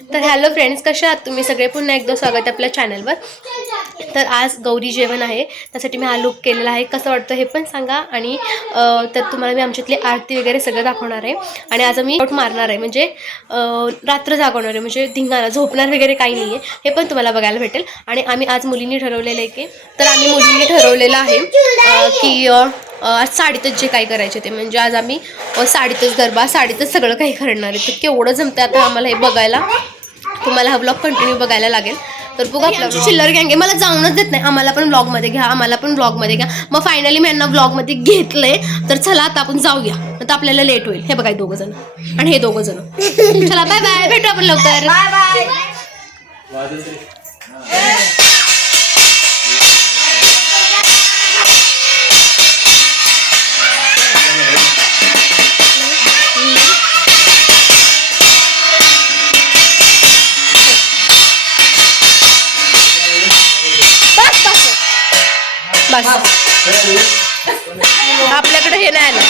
तर hello friends कसे आहात तुम्ही? सगळे पुन्हा एकदा स्वागत आहे आपल्या चॅनलवर तर आज गौरी जेवण आहे. त्यासाठी मी हा लुक केलेला आहे. कसं वाटतं हे पण सांगा. आणि तर तुम्हाला मी आमच्यातली आरती वगैरे सगळं दाखवणार आहे. आणि आज आम्ही आउट मारणार आहे. म्हणजे रात्र जागवणार आहे. म्हणजे धिंगाणा झोपणार वगैरे काही नाही आहे हे पण तुम्हाला बघायला भेटेल. आणि आम्ही आज मुलींनी ठरवलेलं आहे की तर आम्ही मुलींनी ठरवलेलं आहे की साडीतच जे काही करायचे ते. म्हणजे आज आम्ही साडीतच गरबा साडीतच सगळं काही करणार आहे. तर केवढं जमतं आता आम्हाला हे बघायला. तुम्हाला हा ब्लॉग कंटिन्यू बघायला लागेल. तर बघू आपला. चिल्लर गँगे मला जाऊनच देत नाही. आम्हाला पण ब्लॉगमध्ये घ्या आम्हाला पण ब्लॉगमध्ये घ्या. मग फायनली मी यांना ब्लॉगमध्ये घेतलंय. तर चला आता आपण जाऊया. तर आपल्याला लेट होईल. हे बघा दोघं जण. आणि हे दोघं जण. चला बाय बाय भेटू आपण लवकर. बाय बाय बस आपल्याकडे हे नाही आलं.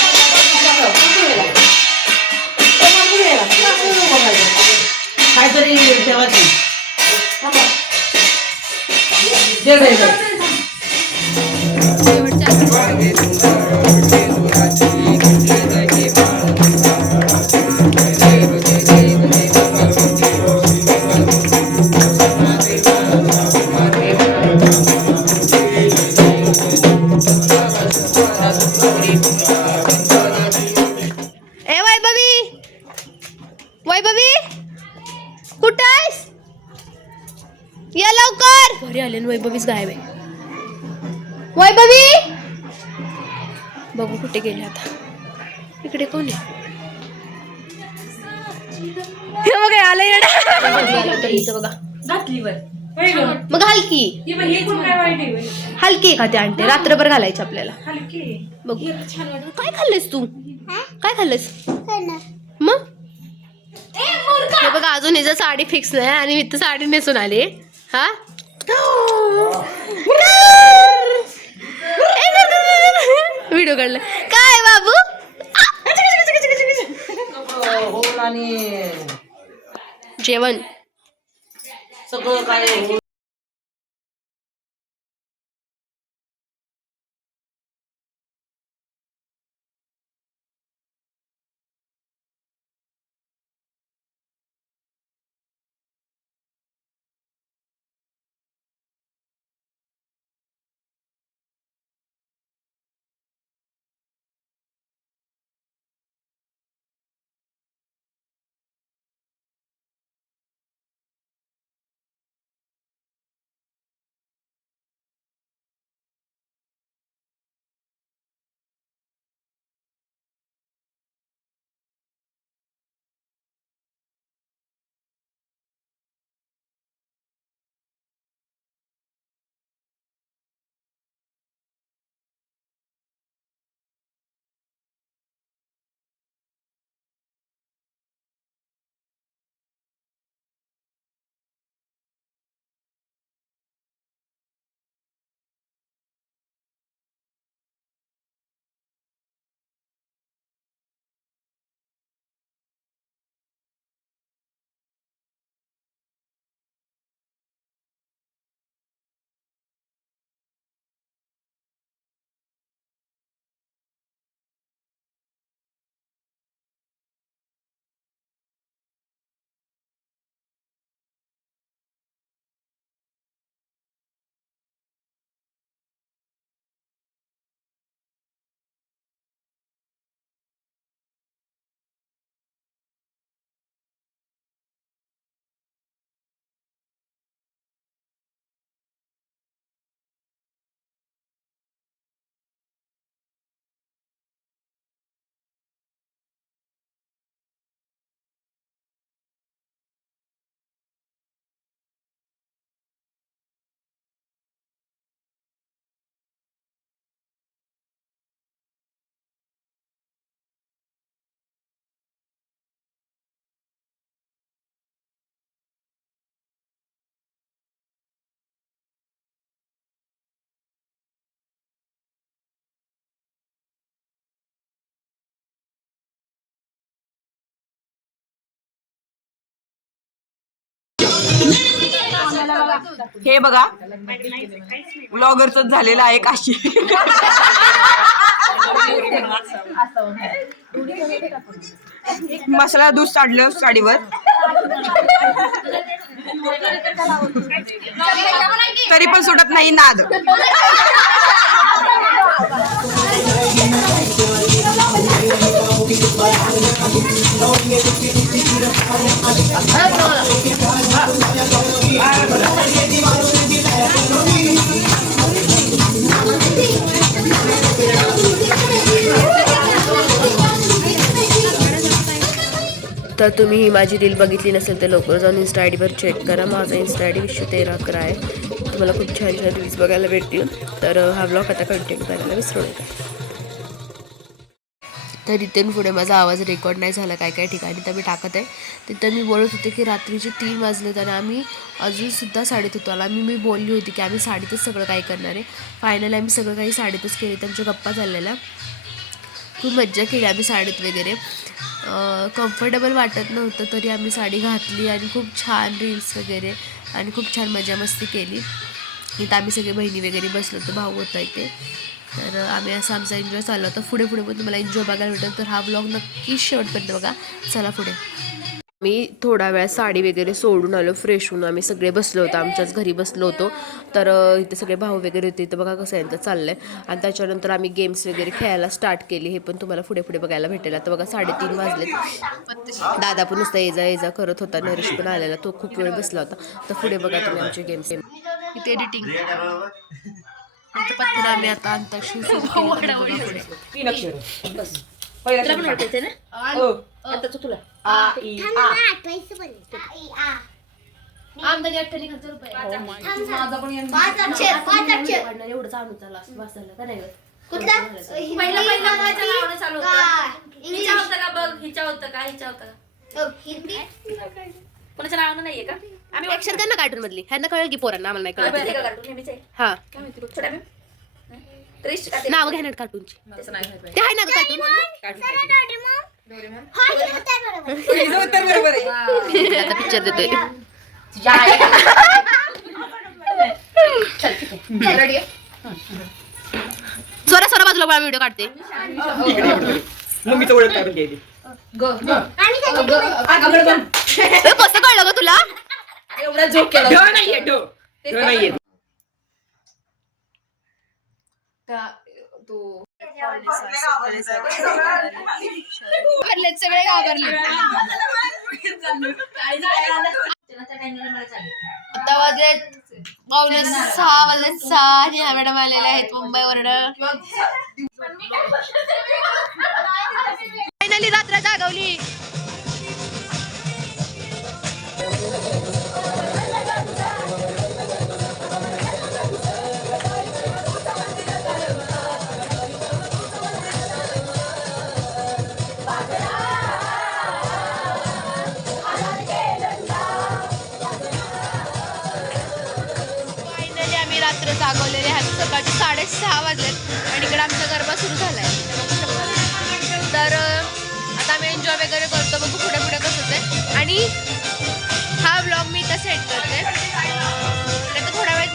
काहीतरी ठेवायचं. ए वैभवी! वैभवी! कुठं आहेस? या लवकर! घरी आले ना वैभवीच गायब आहे. वैभवी! बघू कुठे गेले आता. इकडे कोण आहे? हे बघा आलं येडा इथं बघा. मग हलकी. ही बघ, हे कोण काय वाईट आहे. हलकी का ते आणते रात्रभर घालायची आपल्याला. हलकी आहे. बघू. काय खाल्लंस तू? काय खाल्लंस मग? हे बघा अजून हिचं साडी फिक्स नाही आणि मी तर साडी नेसून आले. हा? व्हिडिओ काढला. काय बाबू? हो आणि जेवण सगळं हे बघा. ब्लॉगरच झालेलं आहे काशी मसाला दूध साडलं साडीवर. तरी पण सुटत नाही नाद. तर तुम्ही ही माझी रील बघितली नसेल तर लवकर जाऊन इन्स्टा आय डीवर चेक करा. माझा इन्स्टा आय डी विश्व तेरा अकरा आहे. तुम्हाला खूप छान छान रील्स बघायला भेटतील. तर हा ब्लॉग आता कंटिन्यू करायला विसरू नका. तर इथून पुढे माझा आवाज रेकॉर्ड नाही झाला काय काय ठिकाणी तर मी टाकत आहे. तिथं मी बोलत होते की रात्रीचे तीन वाजले तर आम्ही अजूनसुद्धा साडीत होतो आला. मी मी बोलली होती की आम्ही साडीतच सगळं काही करणार आहे. फायनली आम्ही सगळं काही साडीतच केले. आमच्या गप्पा चाललेल्या. खूप मज्जा केली आम्ही साडीत वगैरे. कम्फर्टेबल वाटत नव्हतं तरी आम्ही साडी घातली आणि खूप छान रील्स वगैरे आणि खूप छान मजा मस्ती केली. इथं आम्ही सगळे बहिणी वगैरे बसलो होतो भाऊ होता इथे. तर आम्ही असं आमचा एन्जॉय चालला होता. पुढे पुढे पण तुम्हाला एन्जॉय बघायला भेटेल. तर हा ब्लॉग नक्की शेवटपर्यंत बघा. चला पुढे. मी थोडा वेळ साडी वगैरे सोडून आलो फ्रेश होऊन आम्ही सगळे बसलो होतो आमच्याच घरी बसलो होतो. तर इथे सगळे भाऊ वगैरे होते इथं बघा कसं यांचं चाललंय. आणि त्याच्यानंतर आम्ही गेम्स वगैरे खेळायला स्टार्ट केली हे पण तुम्हाला पुढे पुढे बघायला भेटेल. आता बघा साडेतीन वाजलेत. दादा पण नुसता ये जा ये जा करत होता नरेश पण आलेला तो खूप वेळ बसला होता. तर पुढे बघा तुम्ही आमचे गेम्स इथे एडिटिंग आम्ही आता अंताक्षरी तर बस. शब्द. हो. आ, इ, आ. आमदारी अठ्ठावन्न हजार रुपये. माझा पण यंदा- पाच अक्षर पाच अक्षर काढणार एवढं चालू चालू असं वाचायला का नाही? गं? कुठला पहिला पहिला माझ्या नावाने चालू होतं. का? हिच्या इंग्लिश? होतं का बघ हिच्या होतं का हिच्या होतं का? हिंदी? कोणाच्या नावानं नाहीये का? आम्ही ऍक्शन कर ना कार्टून मधली. ह्यांना कळेल की पोरांना आम्हाला नाही कळत. हा? नाव घ्या ना कार्टूनची. ते आहे ना कार्टून हा हे होतं बरोबर तुझं उत्तर बरोबर आहे आता पिक्चर देतोय सोरा सोरा बाजूला व्हिडिओ काढते मम्मीचं ओळख काढून घ्यायची आणि त्याच्यात ए, कसं कळलं ग तुला एवढा जोक केला नाहीये घाबरले सगळे घाबरले आता वाजले पावणे सहा वाजले सहा आणि ह्या मॅडम आलेल्या आहेत मुंबईवरनं फायनली रात्र जागवली सहा वाजलेत आणि इकडे आमचा गरबा सुरू झाला आहे तर आता आम्ही एन्जॉय वगैरे करतो. बघू पुढे पुढे कसं ते आणि हा ब्लॉग मी इथं सेट करते. तर थोड्या वेळ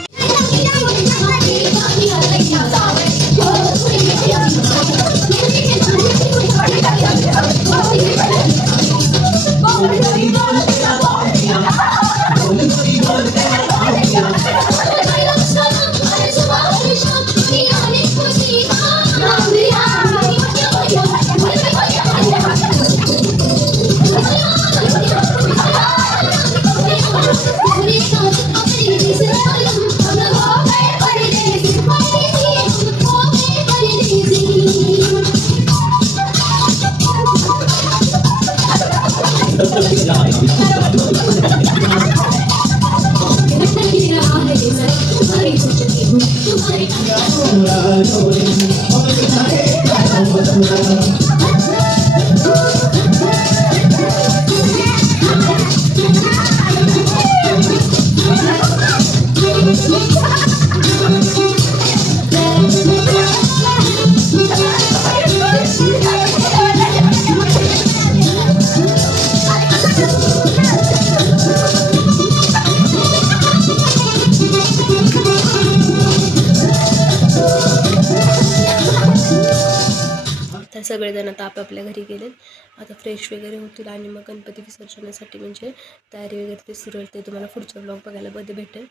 सगळेजण आता आपापल्या घरी गेलेत. आता फ्रेश वगैरे होतील आणि मग गणपती विसर्जनासाठी म्हणजे तयारी वगैरे ते सुरू ते तुम्हाला पुढचा ब्लॉग बघायला मध्ये भेटेल.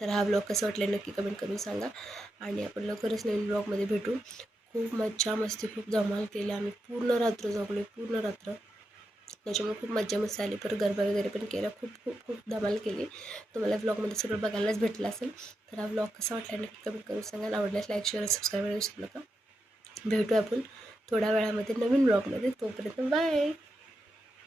तर हा ब्लॉग कसा वाटला नक्की कमेंट करून सांगा. आणि आपण लवकरच नवीन ब्लॉगमध्ये भेटू. खूप मज्जा मस्ती खूप धमाल केली आम्ही. पूर्ण रात्र जगलो पूर्ण रात्र. त्याच्यामुळे खूप मज्जा मस्ती आली. पर गरबा वगैरे पण केला. खूप खूप खूप धमाल केली. तुम्हाला ब्लॉगमध्ये सगळं बघायलाच भेटलं असेल. तर हा ब्लॉग कसा वाटला नक्की कमेंट करून सांगा. आवडल्यास लाईक शेअर सबस्क्राईब विसरू नका. भेटू आपण थोड्या वेळामध्ये नवीन ब्लॉगमध्ये तोपर्यंत बाय